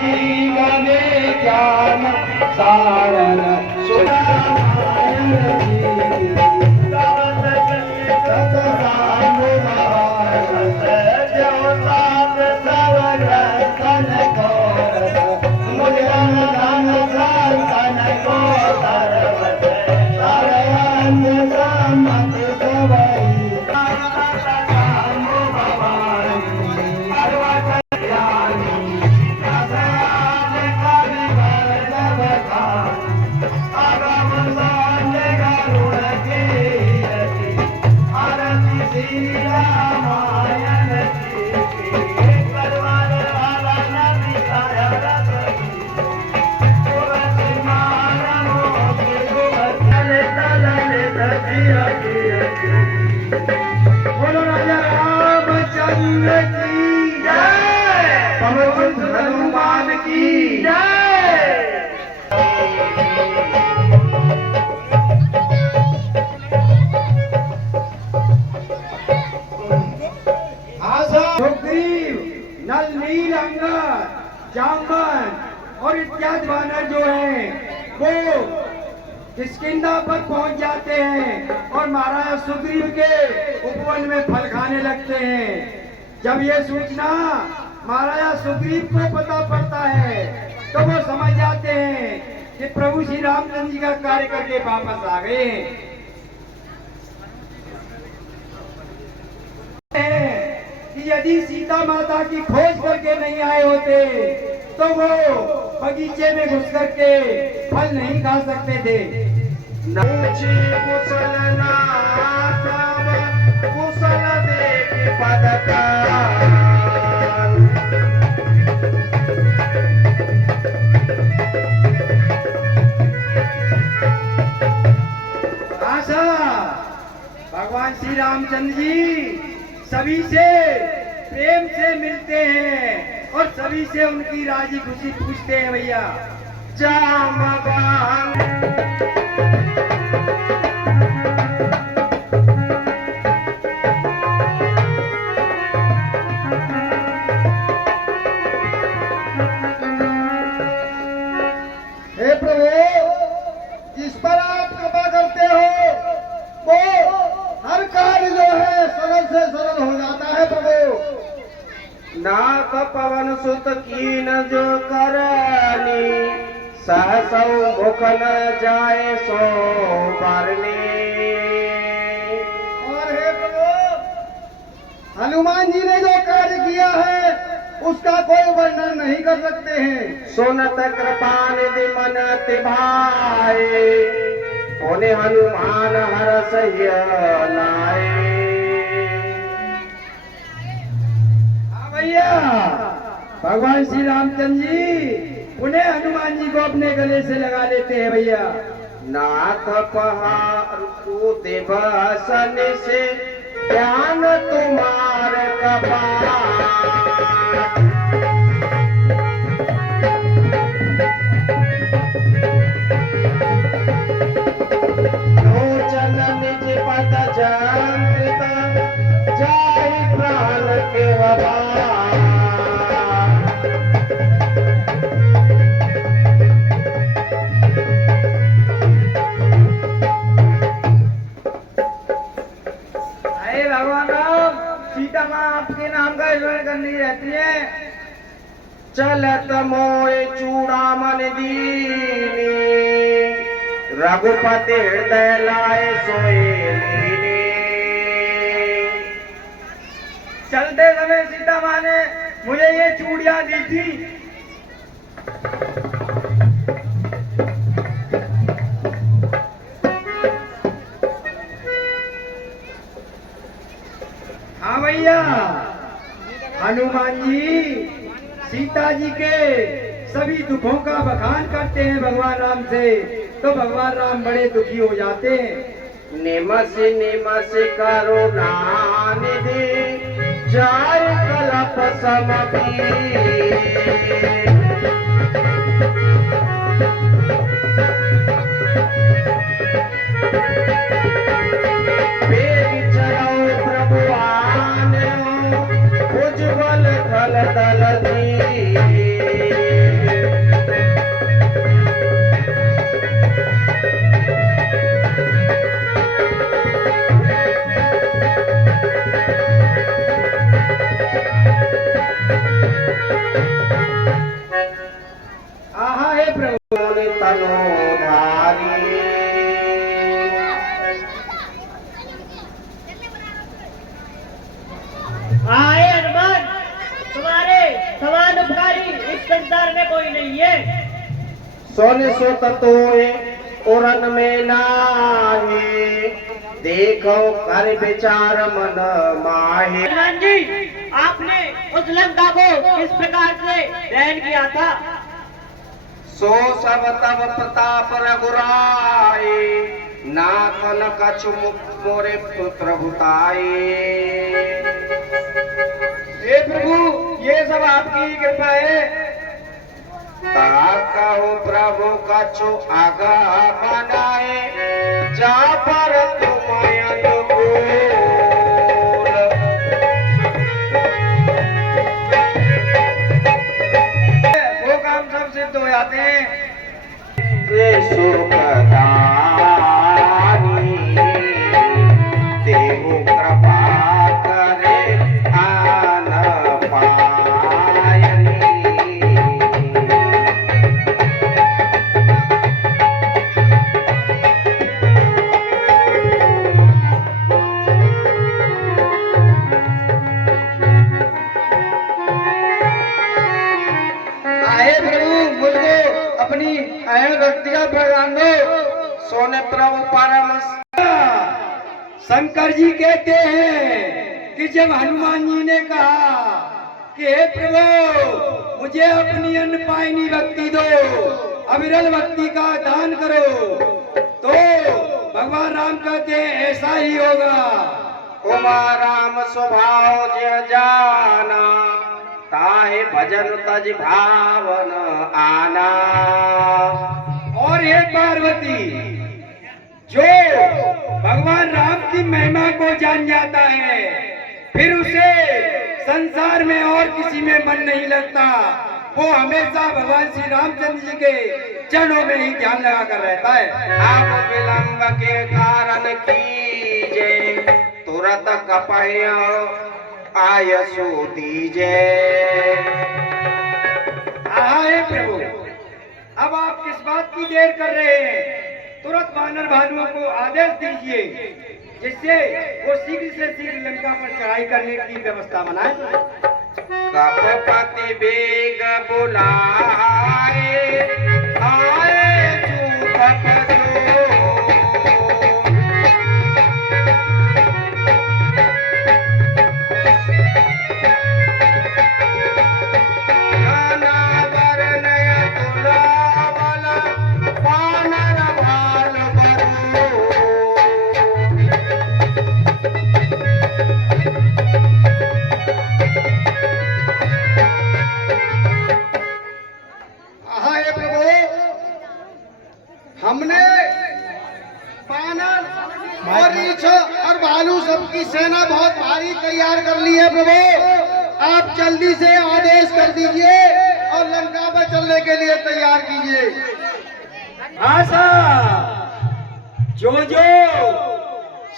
गणे ज्ञान सारण सुनारायण जी सतराम महाराज देवतान सवन तन को मुजन धन संतन को सर्वत सर्वंत सम्मत सवई बोलो राजा रामचंद्र की जय, पवन हनुमान की जय। सुग्रीव, नल, नील, अंगद, जामवन और इत्यादि वानर जो हैं वो किष्किंधा पर पहुंच जाते हैं और महाराज सुग्रीव के उपवन में फल खाने लगते हैं। जब ये सूचना महाराज सुग्रीव को पता पड़ता है तो वो समझ जाते हैं कि प्रभु श्री रामचंद्र जी का कार्य करके वापस आ गए कि यदि सीता माता की खोज करके नहीं आए होते तो वो बगीचे में घुस करके फल नहीं खा सकते थे। कुशल नाथ कुशल देख पदका आशा भगवान श्री रामचंद्र जी सभी से प्रेम से मिलते हैं और सभी से उनकी राजी खुशी पूछते हैं। भैया जामवान हे प्रभु, जिस पर आप कृपा करते हो वो हर कार्य जो है सरल से सरल हो जाता है। प्रभु नाथ पवन सुत कीन जो करनी सहसौ मुख न जाए सो पारने। और हे प्रभु, हनुमान जी ने जो कार्य किया है उसका कोई वर्णन नहीं कर सकते हैं। सुनत कृपा निधि मन तिभाए उन्हें हनुमान हरस लाए। भैया भगवान श्री रामचंद्र जी उन्हें हनुमान जी को अपने गले से लगा लेते हैं। भैया नाथ पहाड़ को देवसन से ज्ञान तुम्हार कपाट लोचन निज पद जंत्रित जाहि प्राण के हवा। भगवान राम सीता माँ आपके नाम का स्मरण करनी रहती है। चलत मोए चूड़ामन दीनी रघुपति हृदय लाए सोए लीनी। चलते समय सीता माँ ने मुझे ये चूड़ियां दी थी। हाँ भैया, हनुमान जी सीता जी के सभी दुखों का बखान करते हैं भगवान राम से, तो भगवान राम बड़े दुखी हो जाते हैं। निमस निमस करुणा निधि जाय कलप समपी। उज्ज्वल थल तल कोई नहीं है। सोने सो ततोए उरन में नाहे, देखो कर विचार मन माहे। हनुमान जी, आपने उस लंका को किस प्रकार से दहन किया था? सो सब तब प्रताप रघुराए, नाथन कछु मोरे प्रभुताए। हे प्रभु, ये सब आपकी कृपा है। ताकहु प्रभु कछु आगा बनाए, जा पर तुम अनुकूल। वो काम सब सिद्ध हो जाते हैं। ये सुखदानी, देहु कृपा करे आन पायनी। आए प्रभु, मुझको अपनी अहम भक्ति का प्रदान दो। सोने प्रभु परम शंकर जी कहते हैं कि जब हनुमान जी ने कहा कि हे प्रभु, मुझे अपनी अनपायनी भक्ति दो, अविरल भक्ति का दान करो, तो भगवान राम कहते हैं ऐसा ही होगा। उमा राम स्वभाव जय जाना, ताहे भजन तज भावन आना। और हे पार्वती, जो भगवान राम की महिमा को जान जाता है, फिर उसे संसार में और किसी में मन नहीं लगता। वो हमेशा भगवान श्री रामचंद्र जी के चरणों में ही ध्यान लगा कर रहता है। आप विलंब के कारण कीजे, तुरत कपय आयसु दीजे। हे प्रभु, अब आप किस बात की देर कर रहे हैं? तुरंत वानर भालुओं को आदेश दीजिए, जिससे वो शीघ्र से शीघ्र लंका पर चढ़ाई करने की व्यवस्था बनाए। कपपति बेग बुलाए, आए चूपक जो। नाना वर्णय तुलावल, वानर भाल बरू। हे प्रभु, हमने बानर और रीछ और भालू सबकी सेना बहुत भारी तैयार कर ली है। प्रभु, आप जल्दी से आदेश कर दीजिए और लंका पर चलने के लिए तैयार कीजिए। आशा, जो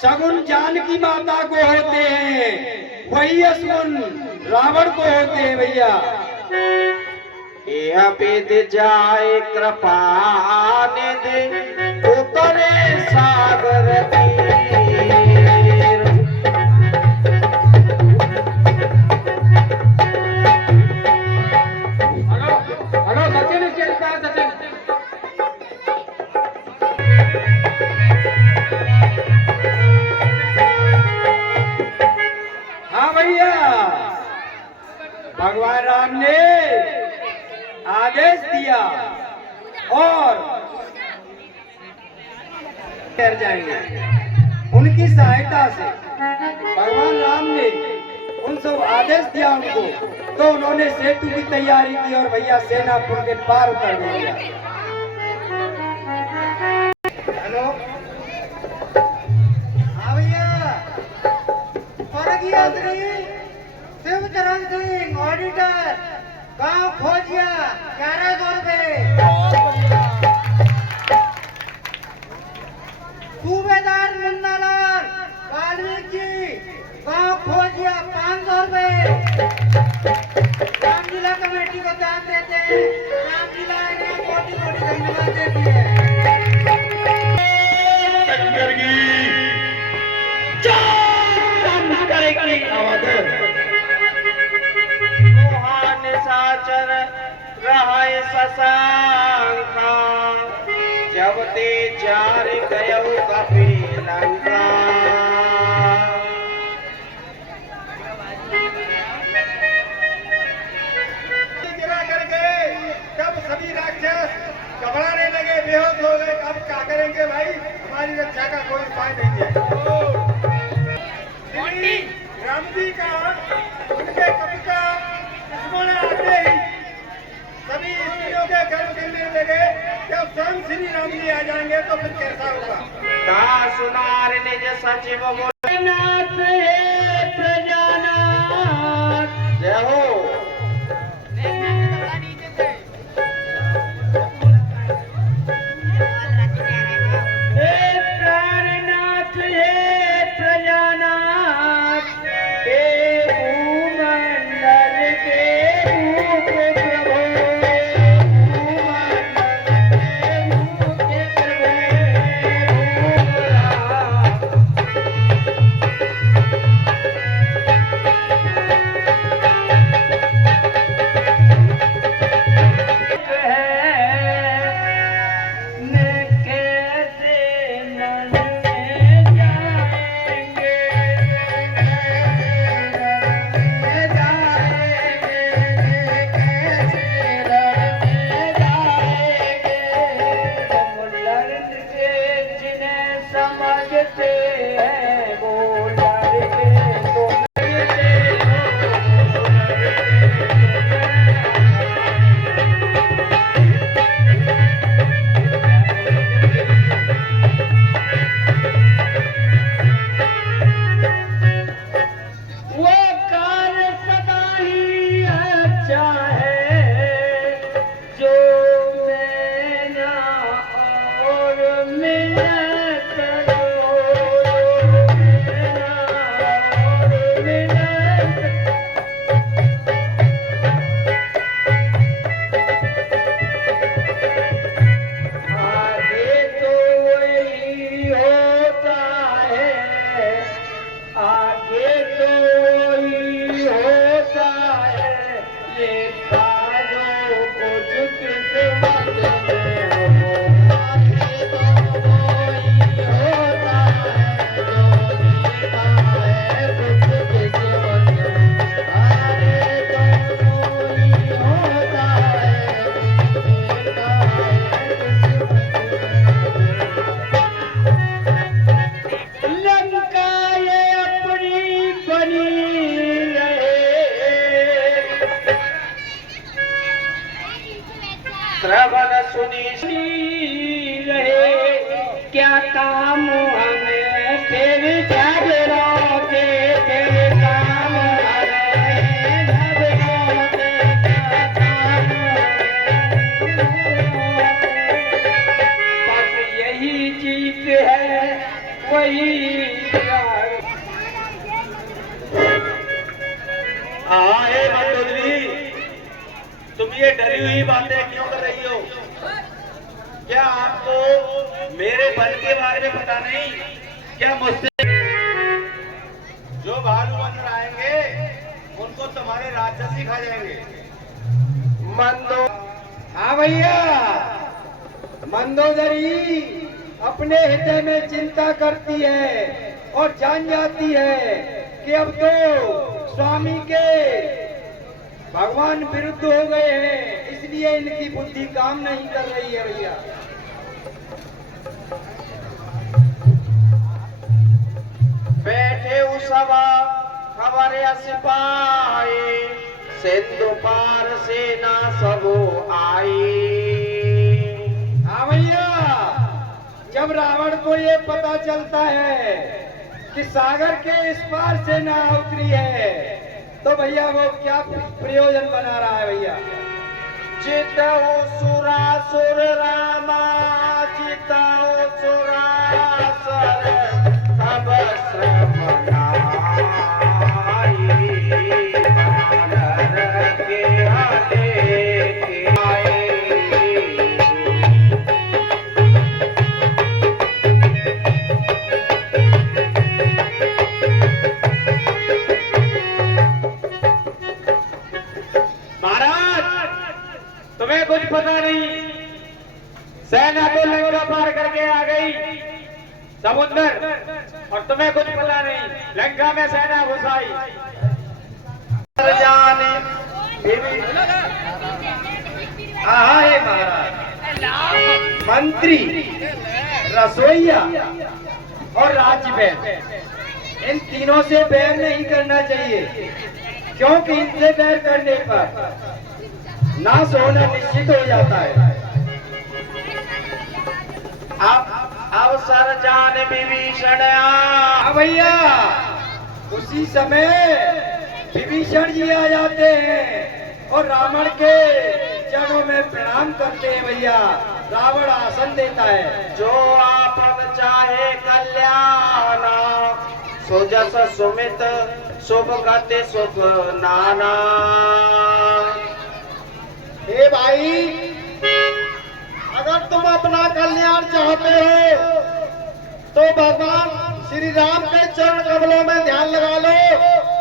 शगुन जानकी माता को होते हैं, वही असुन रावण को होते हैं भैया। यह विद जाए कृपा निधि, उतरे सागर तीर। हेलो सचिन, सचिन। हाँ भैया, भगवान राम ने आदेश दिया और कर जाएंगे। उनकी सहायता से भगवान राम ने उन सब आदेश दिया उनको, तो उन्होंने सेतु की तैयारी की और भैया सेनापुर के पार उतर दिया। हेलो, हाँ भैया, शिवचरण सिंह ऑडिटर, गांव खोजिया, 1100 रुपए। सूबेदार मुन्नालाल वाल्मीकि, गांव खोजिया, 500 रुपए। राम जिला कमेटी को दान देते हैं। राम जिला इन्हें कोटि कोटि धन्यवाद देती है। शंकर की जय करेगी। मोहन साचर रहा शशांका जब ते जार गयो कपि लंका। गिरा करके जब सभी राक्षस घबराने लगे, बेहोश हो गए, अब क्या करेंगे भाई, हमारी रक्षा का कोई उपाय नहीं है। श्री राम जी का उनके कविता दुश्मन आते ही सभी स्त्रियों के घर गिरने लगे। जब स्वयं श्री राम जी आ जाएंगे तो फिर कैसा होगा। ता सुनार निज सचिव बोले नाथ हे प्रजानाथ। जय हो। हे प्राणनाथ हे प्रजानाथ, हे भूमंडल के भूप प्रभो, भूमंडल के प्रभो। समझते हैं वो लड़के तो वो कार्य सदा ही अच्छा है जो मैना और मिन्नत करो, मैना और मिन्नत। आगे तो वही होता है, आगे तो वही होता है, लिखा जो कुछ किस्मत में हो। आगे तो वही होता है, जो लिखा है कुछ किस्मत में। आगे तो वही होता है, लिखा है किस्मत में। लंका ये अपनी बनी रहे, श्रवण सुनी रहे, क्या काम हमें फिर झगड़ों के, फिर काम हमें झगड़ों के, क्या काम हमें। बस यही जीत है वही प्यार। हाँ हे मंडोदरी, तुम ये डरी हुई बातें क्यों कर रही हो? क्या आपको मेरे बल के बारे में पता नहीं? क्या मुझसे जो भालू बनकर आएंगे उनको तुम्हारे राक्षसी खा जाएंगे। मंदो हाँ भैया, मंदोदरी अपने हृदय में चिंता करती है और जान जाती है कि अब तो स्वामी के भगवान विरुद्ध हो गए हैं, इसलिए इनकी बुद्धि काम नहीं कर रही है भैया। बैठे सभा खबर सिपाही, सिंधु पार सेना सबो आई। हाँ भैया, जब रावण को ये पता चलता है कि सागर के इस पार सेना उतरी है, तो भैया वो क्या प्रयोजन बना रहा है भैया। जितऊ सुरासुर रामा, जितऊ सुरासुर तब श्रम नाई, बानर के आले के आए। कुछ पता नहीं। सेना तो लंका पार करके आ गई समुद्र, और तुम्हें कुछ पता नहीं, लंका में सेना घुसाई। जाने है महाराज, मंत्री, रसोईया और राज्यपाल, इन तीनों से बैर नहीं करना चाहिए, क्योंकि इनसे बैर करने पर नाश होना निश्चित हो जाता है। आप अवसर जान विभीषण भैया, उसी समय विभीषण जी आ जाते हैं और रावण के चरणों में प्रणाम करते हैं। भैया, रावण आसन देता है, जो आपन चाहे कल्याण, सुजस सुमित शुभ गति सुख नाना। हे भाई, अगर तुम अपना कल्याण चाहते हो तो भगवान श्री राम के चरण कमलों में ध्यान लगा लो,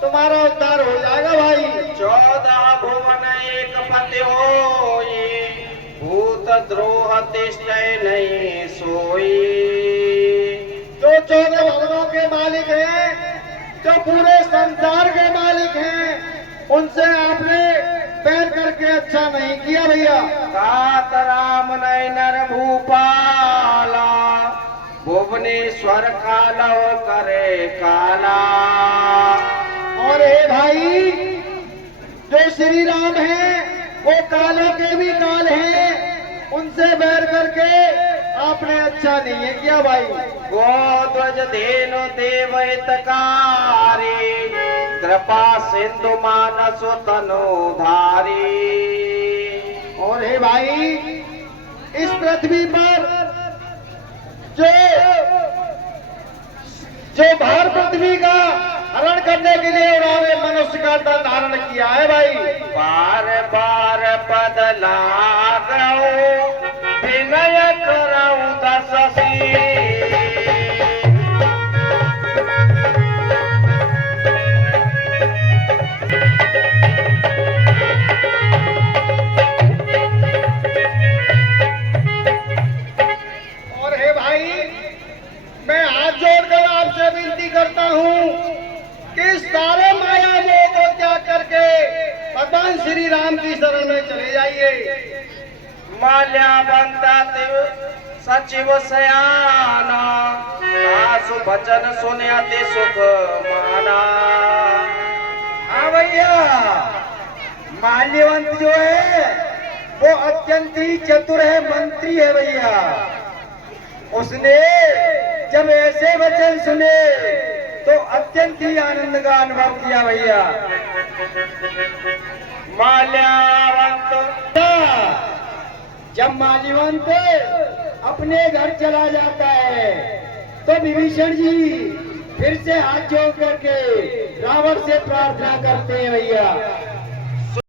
तुम्हारा उद्धार हो जाएगा भाई। 14 भुवन एक पति होई, भूत द्रोह तिष्ठै नहीं सोई। जो 14 भवनों के मालिक हैं, जो पूरे संसार के मालिक हैं, उनसे आपने बैर करके अच्छा नहीं किया भैया। तात राम नर भूपाला, भुवनेश्वर कालव करे काला। और हे भाई, जो श्री राम हैं वो कालों के भी काल हैं, उनसे बैर करके आपने अच्छा नहीं है किया भाई। गोध्वज धेनु देव हितकारी, कृपा सिंधु मानस तनु धारी। और हे भाई, इस पृथ्वी पर जो भार पृथ्वी का हरण करने के लिए उन्होंने मनुष्य का तन धारण किया है भाई। बार बार पद लागो, विनय करऊं दससी। और हे भाई, मैं हाथ जोड़कर आपसे विनती करता हूँ कि सारे माया मोह को त्याग करके भगवान श्री राम की शरण में चले जाइए। माल्यावंता देव सचिव सयाना, सासु भजन सुनते सुख माना। हाँ भैया, माल्यवंत जो है वो अत्यंत ही चतुर है, मंत्री है भैया। उसने जब ऐसे वचन सुने तो अत्यंत ही आनंद का अनुभव किया भैया। माल्यावंत जब माल्यवंत अपने घर चला जाता है तो विभीषण जी फिर से हाथ जोड़ करके रावण से प्रार्थना करते हैं भैया।